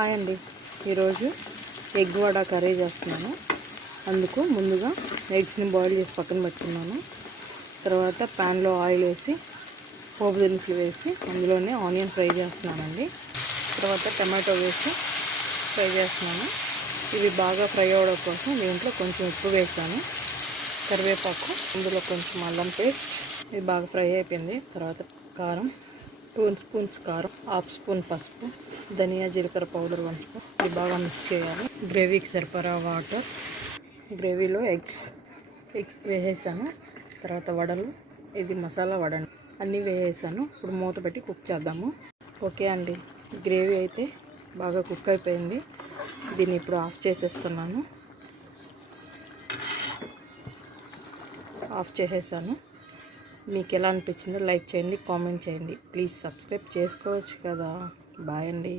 Hi అండి, ఈరోజు egg vada curry చేస్తున్నాను. అందుకు ముందుగా ఎగ్స్ని బాయిల్ చేసి పక్కన పెట్టుకున్నాను. తర్వాత ప్యాన్లో ఆయిల్ వేసి పోపు దినుసులు వేసి అందులోనే ఆనియన్ ఫ్రై చేస్తున్నానండి. తర్వాత టమాటో వేసి ఫ్రై చేస్తున్నాను. ఇవి బాగా ఫ్రై అవ్వడం కోసం దీంట్లో కొంచెం ఉప్పు వేసాను, కరివేపాకు, ఇందులో కొంచెం అల్లం పేస్ట్. ఇది బాగా ఫ్రై అయిపోయింది. తర్వాత కారం 2 స్పూన్స్ కారం, 1/2 స్పూన్ పసుపు, ధనియా జీలకర్ర పౌడర్ 1 స్పూన్. ఇది బాగా మిక్స్ చేయాలి. గ్రేవీకి సరిపడా వాటర్, గ్రేవీలో ఎగ్స్ వేసేసాను. తర్వాత వడలు, ఇది మసాలా వడ అన్నీ వేసేసాను. ఇప్పుడు మూత పెట్టి కుక్ చేద్దాము. ఓకే అండి, గ్రేవీ అయితే బాగా కుక్ అయిపోయింది. దీన్ని ఇప్పుడు ఆఫ్ చేసేస్తున్నాను. ఆఫ్ చేసేసాను. మీకు ఎలా అనిపించిందో లైక్ చేయండి, కామెంట్ చేయండి. ప్లీజ్ సబ్స్క్రైబ్ చేసుకోవచ్చు కదా. బాయ్ అండి.